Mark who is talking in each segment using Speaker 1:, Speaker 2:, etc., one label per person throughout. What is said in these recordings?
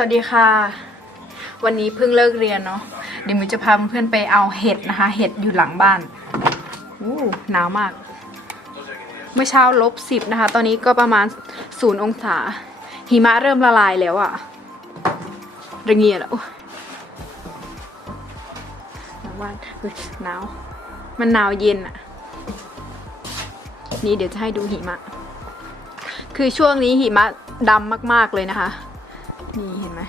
Speaker 1: สวัสดีค่ะ วันนี้เพิ่งเลิกเรียนเนาะเดี๋ยวมิวจะพาเพื่อนๆไปเอาเห็ดนะคะ เห็ดอยู่หลังบ้านอู้หนาวมาก เมื่อเช้าลบสิบนะคะ ตอนนี้ก็ประมาณศูนย์องศา หิมะเริ่มละลายแล้วอะระเงียแล้วอุ๊ยหลังบ้านเฮ้ยหนาว มันหนาวเย็นอะนี่เดี๋ยวจะให้ดูหิมะ คือช่วงนี้หิมะดำมากๆเลยนะคะ นี่เห็นไหม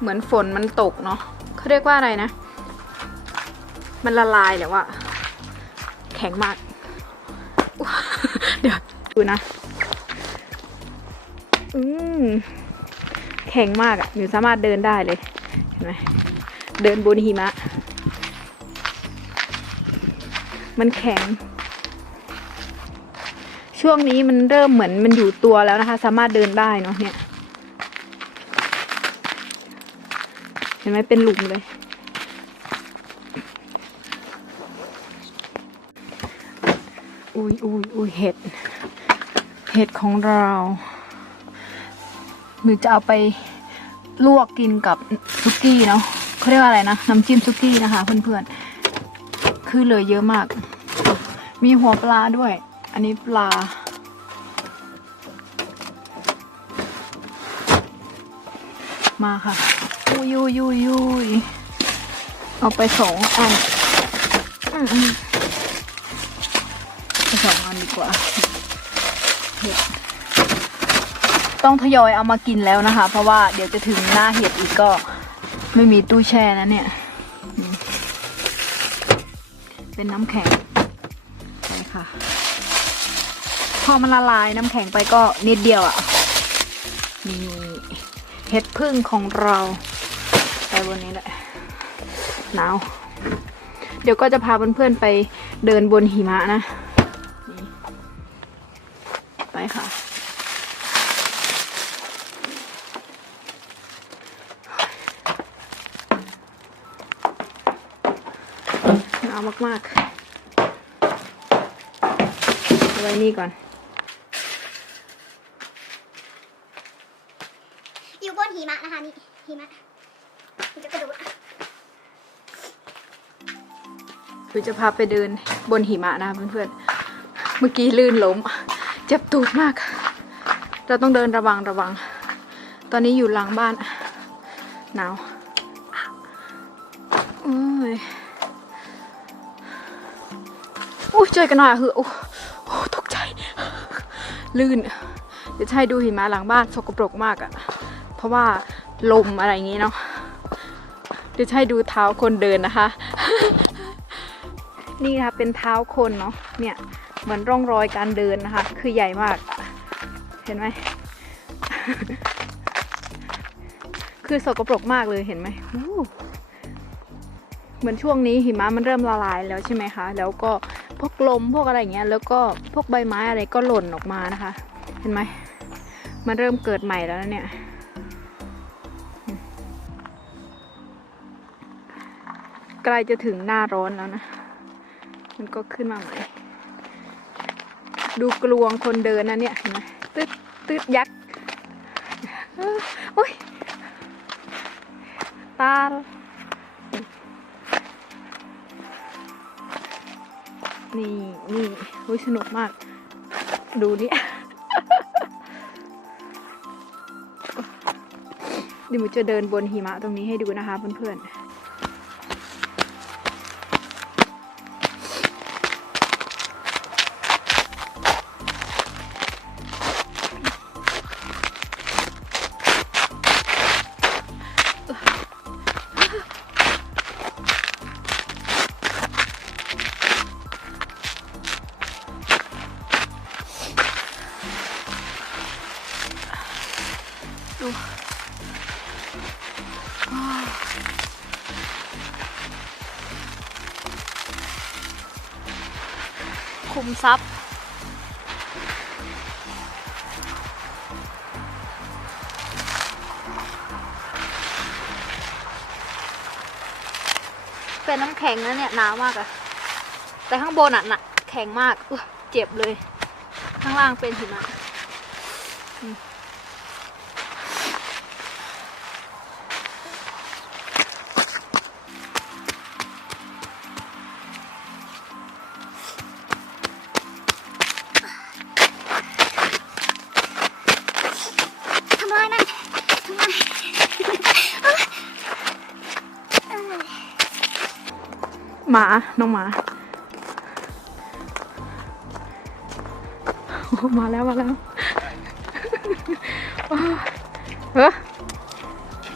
Speaker 1: เหมือนฝนมันตกเนาะเขาเรียกว่าอะไรนะ มันละลายแล้วอะแข็งมาก เดี๋ยวดูนะ อืมแข็งมากอะหนูสามารถเดินได้เลย เห็นไหมเดินบนหิมะ มันแข็ง ช่วงนี้มันเริ่มเหมือนมันอยู่ตัวแล้วนะคะ สามารถเดินได้เนาะเนี่ย เห็นไหมเป็นหลุมเลย อุ้ยอุ้ยอุ้ยเห็ด เห็ดของเราหรือจะเอาไปลวกกินกับซุกี้เนาะเขาเรียกว่าอะไรนะ น้ำจิ้มซุกี้นะคะ เพื่อนๆ คือเหลือเยอะมาก มีหัวปลาด้วย อันนี้ปลา มาค่ะ อุยอุยุยุยเอาไปสองอันอืมอืมไปสองอันดีกว่าเห็ดต้องทยอยเอามากินแล้วนะคะ เพราะว่าเดี๋ยวจะถึงหน้าเห็ดอีกก็ไม่มีตู้แช่นะเนี่ย เป็นน้ำแข็งใช่ค่ะ พอมันละลายน้ำแข็งไปก็นิดเดียวอะ่ะนี่เห็ดพึ่งของเรา ไปบนนี้แหละหนาว เดี๋ยวก็จะพาเพื่อนๆไปเดินบนหิมะนะไปค่ะ หนาวมากๆเอาไว้นี่ก่อน
Speaker 2: อยู่บนหิมะนะคะนี่หิมะ กระโดด
Speaker 1: คือจะพาไปเดินบนหิมะนะเพื่อนๆ เมื่อกี้ลื่นล้ม เจ็บตูดมาก เราต้องเดินระวังระวัง ตอนนี้อยู่หลังบ้าน หนาวโอ้ยอุ้ยช่วยกันหน่อยคือโอ้โอ้ตกใจ ลื่น เดี๋ยวจะให้ดูหิมะหลังบ้านสกปรกมากอะเพราะว่าลมอะไรอย่างงี้เนาะ เดี๋ยวจะให้ดูเท้าคนเดินนะคะ นี่นะคะเป็นเท้าคนเนาะเนี่ยเหมือนร่องรอยการเดินนะคะ คือใหญ่มากเห็นไหมคือสกปรกมากเลยเห็นไหมเหมือนช่วงนี้หิมะมันเริ่มละลายแล้วใช่ไหมคะ แล้วก็พวกลมพวกอะไรเงี้ย แล้วก็พวกใบไม้อะไรก็หล่นออกมานะคะ เห็นไหมมันเริ่มเกิดใหม่แล้วเนี่ย ใกล้จะถึงหน้าร้อนแล้วนะ มันก็ขึ้นมาใหม่ดูกลวงคนเดินนะเนี่ยเห็นไหมตึ๊ดตึ๊ดยักษ์อ้อโอ้ยตานี่นี่โอ้ยสนุกมาก ดูนี่เดี๋ยวหมูจะเดินบนหิมะตรงนี้ให้ดูนะคะเพื่อนๆ ซับเป็นน้ำแข็งนะเนี่ยหนาวมากอะแต่ข้างบนอะหนะแข็งมากเจ็บเลย ข้างล่างเป็นหิมะ หมา น้องหมาโอ้มาแล้วมาแล้วเฮ้อ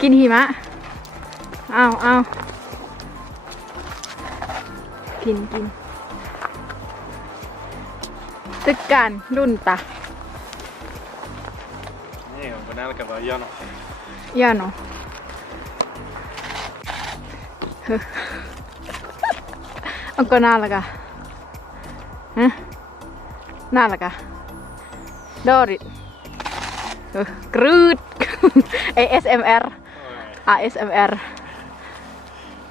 Speaker 1: กินหิมะเอาเอากินกินตึกการรุ่นตา
Speaker 3: นี่ของคนนั้นกับว่าย้อนออก
Speaker 1: ย่าเนาะเฮ้ อเอาก็น่าละกะฮะน่าละกะดอริเกรืด ASMR ASMR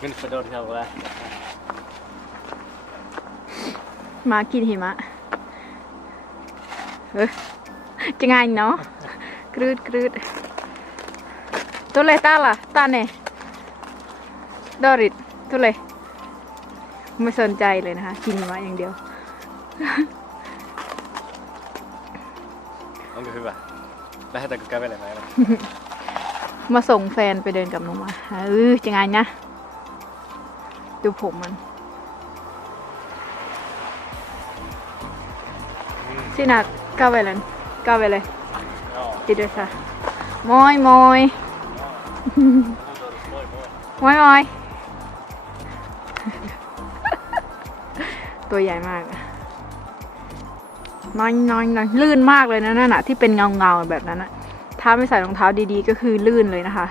Speaker 3: มันกระโดดเข้าแล้ว
Speaker 1: มากินหิมะเออจะไงเนาะกรืดกรืดตัวเลยตาล่ะตาเนี่ยดอริดตัวเลย ไม่สนใจเลยนะคะ กินหิมะอย่างเดียว
Speaker 3: ต้องคือแบบแล้วให้แต่ก็กลายเป็นอะไรไหมล่ะ
Speaker 1: มาส่งแฟนไปเดินกับน้องมาเออจะไงนะ ดูผมมันสินะก้าวไปเลยก้าวไปเลย
Speaker 3: อ๋อ
Speaker 1: จิดด้วยค่ะมอยมอย
Speaker 3: โอ้ยโอ้ย
Speaker 1: มอยมอย ตัวใหญ่มากน้อยน้อยน้อยลื่นมากเลยนะนั่นน่ะที่เป็นเงาเงาแบบนั้นอะถ้าไม่ใส่รองเท้าดีๆ ก็คือลื่นเลยนะคะ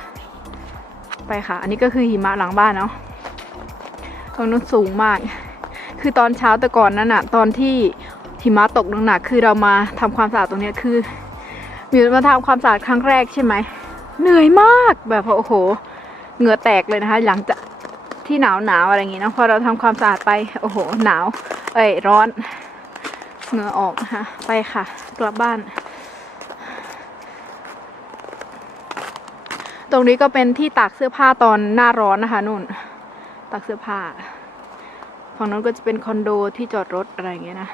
Speaker 1: ไปค่ะ อันนี้ก็คือหิมะหลังบ้านเนาะตรงนู้นสูงมาก คือตอนเช้าแต่ก่อนนั้นอะตอนที่หิมะตกหนักๆคือเรามาทำความสะอาดตรงเนี้ยคือมิวมาทำความสะอาดครั้งแรกใช่ไหมเหนื่อยมากแบบโอ้โหเหงื่อแตกเลยนะคะ หลังจากที่หนาวหนาวอะไรอย่างงี้นะพอเราทำความสะอาดไปโอ้โหหนาว เอ้ยร้อนเหงื่อออกนะคะไปค่ะ กลับบ้าน ตรงนี้ก็เป็นที่ตากเสื้อผ้าตอนหน้าร้อนนะคะนุ่นตากเสื้อผ้าฝั่งนั้นก็จะเป็นคอนโดที่จอดรถอะไรอย่างเงี้ยนะ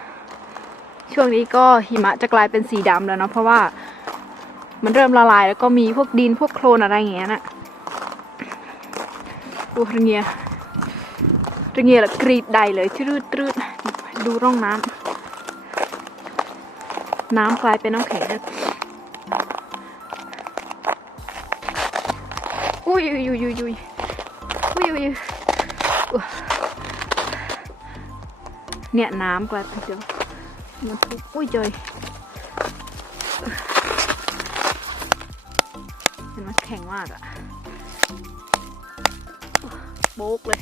Speaker 1: ช่วงนี้ก็หิมะจะกลายเป็นสีดำแล้วเนาะเพราะว่ามันเริ่มละลายแล้วก็มีพวกดินพวกโคลนอะไรอย่างเงี้ยนะดูรเงียรเงียละกรีดใดเลยชืดตรืด ดูร่องน้ำ น้ำกลายเป็นน้ำแข็งอุ้ยอุ้ยอุ้ยอุ้ยอุ้ยอุ้ยอุ้ยอุ๊ยเนี่ยน้ำกลายเป็นเดียวมันทุกอุ้ยเจยเห็นไหมแข็งมากอะโบกเลย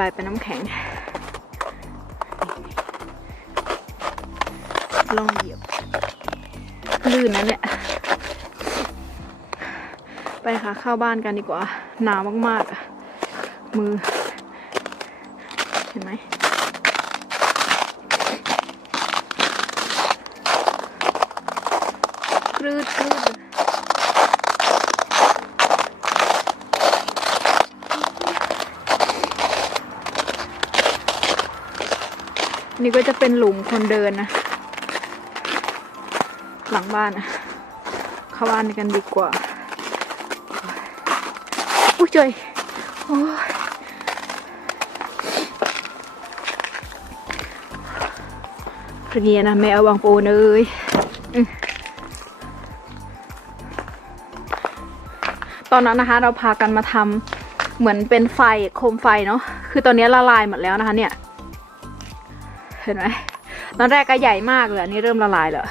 Speaker 1: ลายเป็นน้ำแข็ง ลองเหยียบ ลื่นนะเนี่ย ไปค่ะเข้าบ้านกันดีกว่า หนาวมากๆ มือ เห็นไหมกรืดกรืด นี่ก็จะเป็นหลุมคนเดินนะ หลังบ้านนะเข้าบ้านกันดีกว่า อุ้ยเจยโอ้ยเงียนะแม่เอาวางปูนเอ้ยอตอนนั้นนะคะเราพากันมาทำเหมือนเป็นไฟโคมไฟเนาะคือตอนนี้ละลายหมดแล้วนะคะเนี่ย เห็นไหมตอนแรกก็ใหญ่มากเลยอันนี้เริ่มละลายแล้ว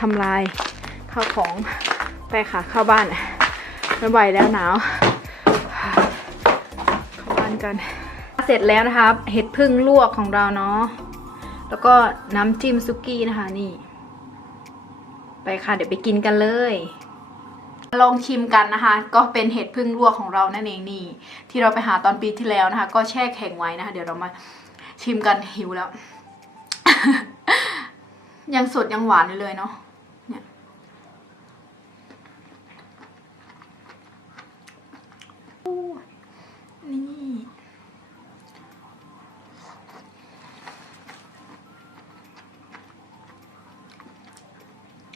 Speaker 1: ทำลายข้าวของไปค่ะเข้าบ้านไม่ไหวแล้วหนาว เข้าบ้านกัน เสร็จแล้วนะคะเห็ดพึ่งลวกของเราเนาะแล้วก็น้ำจิ้มซุกี้นะคะนี่ ไปค่ะเดี๋ยวไปกินกันเลย ลองชิมกันนะคะ ก็เป็นเห็ดพึ่งรั่วของเรานั่นเองนี่ ที่เราไปหาตอนปีที่แล้วนะคะ ก็แช่แข็งไว้นะคะ เดี๋ยวเรามาชิมกันหิวแล้ว ยังสดยังหวานเลยเนาะเนี่ย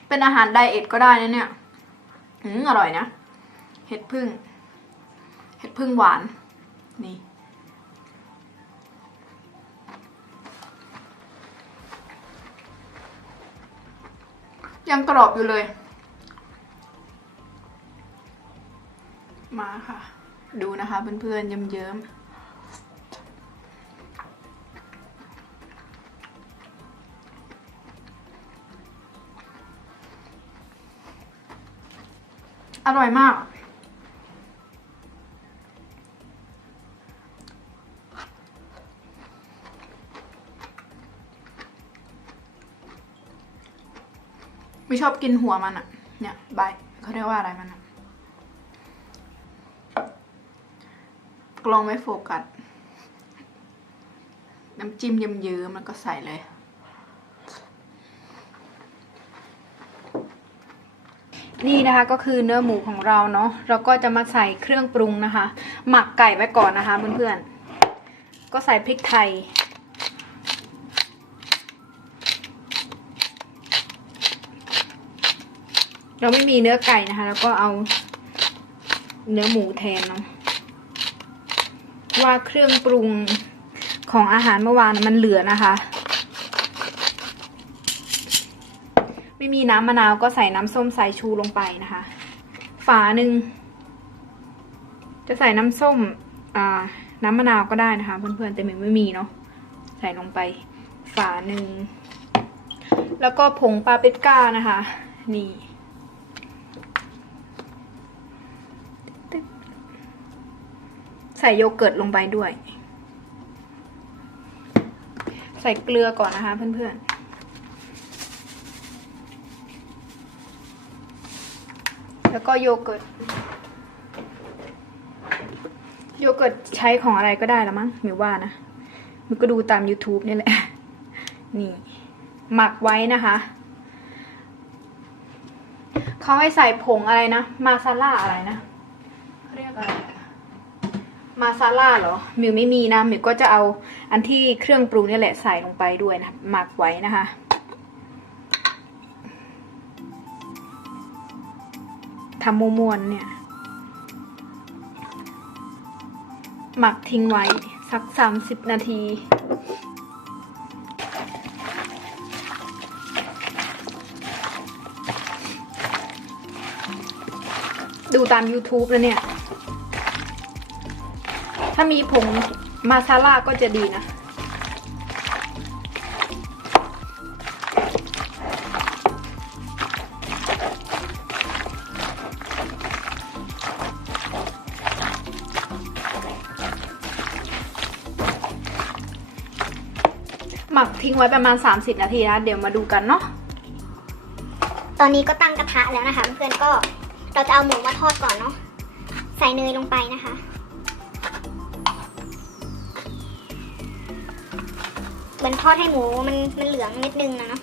Speaker 1: เป็นอาหารไดเอทก็ได้นะเนี่ย อืมอร่อยนะ เห็ดพึ่ง เห็ดพึ่งหวาน นี่ ยังกรอบอยู่เลย มาค่ะ ดูนะคะเพื่อนๆเยิ้มๆ อร่อยมาก ไม่ชอบกินหัวมันอะเนี่ยใบเขาเรียกว่าอะไรมันอะกลองไม่โฟกัส น้ำจิ้มเยิ้มๆแล้วก็ใส่เลย นี่นะคะก็คือเนื้อหมูของเราเนาะเราก็จะมาใส่เครื่องปรุงนะคะ หมักไก่ไว้ก่อนนะคะเพื่อนๆก็ใส่พริกไทย เราไม่มีเนื้อไก่นะคะ แล้วก็เอาเนื้อหมูแทนเนาะว่าเครื่องปรุงของอาหารเมื่อวานมันเหลือนะคะ ไม่มีน้ำมะนาวก็ใส่น้ำส้มสายชูลงไปนะคะ ฝาหนึ่งจะใส่น้ำส้มน้ำมะนาวก็ได้นะคะเพื่อนๆแต่มันไม่มีเนาะใส่ลงไป ฝาหนึ่งแล้วก็ผงปาปิก้านะคะ นี่ใส่โยเกิร์ตลงไปด้วย ใส่เกลือก่อนนะคะเพื่อนๆ แล้วก็โยเกิร์ต โยเกิร์ตใช้ของอะไรก็ได้ล้วมั้งมิวว่านะมิวก็ดูตาม YouTube นี่แหละ นี่ หมักไว้นะคะเขาให้ใส่ผงอะไรนะ มาซาล่าอะไรนะเขาเรียกอะไรมาซาล่าเหรอมิวไม่มีนะมิวก็จะเอาอันที่เครื่องปรุงนี่แหละใส่ลงไปด้วยนะหมักไว้นะคะ ทำมวนๆเนี่ย หมักทิ้งไว้ สักสามสิบนาทีดูตาม YouTube แล้วเนี่ย ถ้ามีผงมาซาล่าก็จะดีนะ ทิ้งไว้ประมาณ 30 นาทีนะ เดี๋ยวมาดูกันเนาะ
Speaker 2: ตอนนี้ก็ตั้งกระทะแล้วนะคะ เพื่อนก็เราจะเอาหมูมาทอดก่อนเนาะ ใส่เนยลงไปนะคะ เหมือนทอดให้หมูมันมันเหลืองนิดนึงนะเนาะ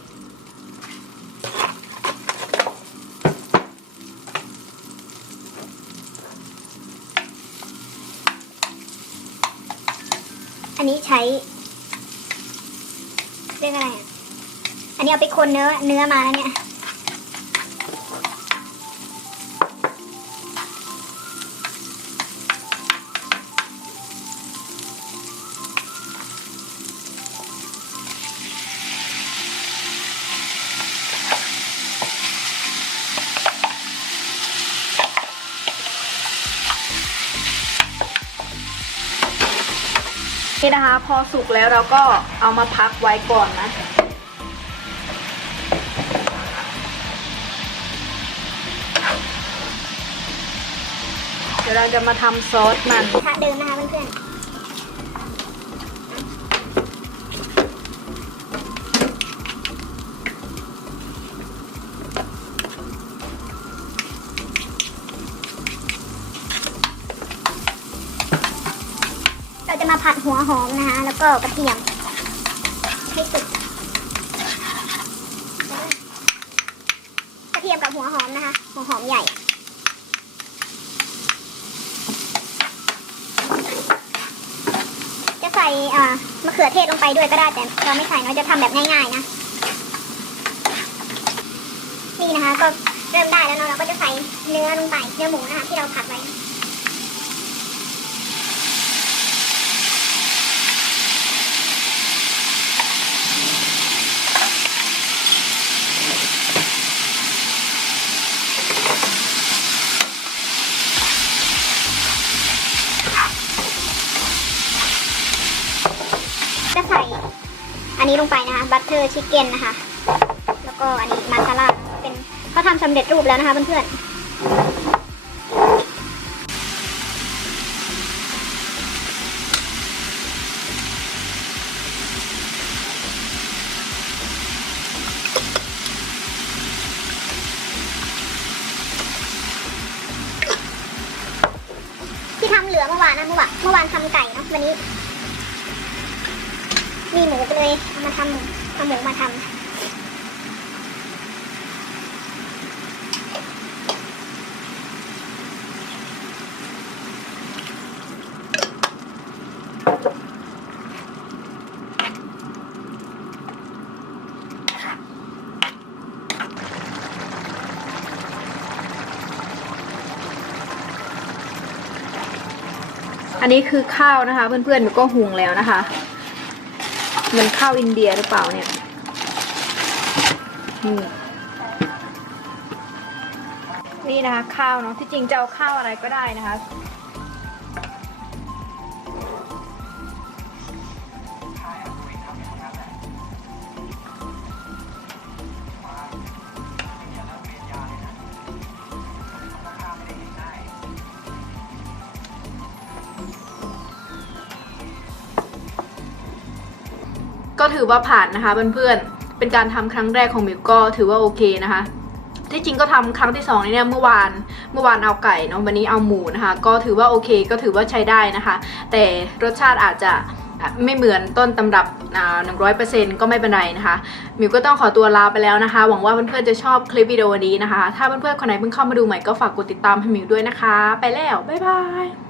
Speaker 2: อันนี้ใช้ เรียกอะไรอะ อันนี้เอาไปคนเนื้อเนื้อมาแล้วเนี่ย
Speaker 1: นี่นะคะ พอสุกแล้วเราก็เอามาพักไว้ก่อนนะ เดี๋ยวเราจะมาทำซอสมัน
Speaker 2: ค่ะทะเดิมนะคะเพื่อนๆ มาผัดหัวหอมนะคะแล้วก็กระเทียมให้สุกกระเทียมกับหัวหอมนะคะหัวหอมใหญ่จะใส่มะเขือเทศลงไปด้วยก็ได้แต่เราไม่ใส่เราจะทำแบบง่ายๆนะนี่นะคะก็เริ่มได้แล้วเนาะเราก็จะใส่เนื้อลงไปเนื้อหมูนะคะที่เราผัดไว้ จะใส่อันนี้ลงไปนะคะบัต เตอร์ชิคเก้นนะคะ แล้วก็อันนี้มาซาล่าเป็นเขาทำสำเร็จรูปแล้วนะคะเพื่อนๆที่ทำเหลือเมื่อวานนะเมื่อวานเมื่อวานทำไก่เนาะวันนี้ มีหมูก็เลยเอามาทำหมู เอาหมูมาทำ
Speaker 1: อันนี้คือข้าวนะคะ เพื่อนๆหนูก็หุงแล้วนะคะ มันข้าวอินเดียหรือเปล่าเนี่ยนี่นี่นะคะข้าวเนาะที่จริงจะเอาข้าวอะไรก็ได้นะคะ ถือว่าผ่านนะคะเพื่อนๆ เป็นการทำครั้งแรกของมิวก็ถือว่าโอเคนะคะ ที่จริงก็ทำครั้งที่สองนี่เนี่ยเมื่อวานเมื่อวานเอาไก่เนาะวันนี้เอาหมูนะคะ ก็ถือว่าโอเคก็ถือว่าใช้ได้นะคะ แต่รสชาติอาจจะไม่เหมือนต้นตำรับหนึ่งร้อยเปอร์เซ็นต์ก็ไม่เป็นไรนะคะ มิวก็ต้องขอตัวลาไปแล้วนะคะ หวังว่าเพื่อนๆจะชอบคลิปวิดีโอนี้นะคะ ถ้าเพื่อนๆคนไหนเพิ่งเข้ามาดูใหม่ก็ฝากกดติดตามให้มิวด้วยนะคะ ไปแล้ว บ๊ายบาย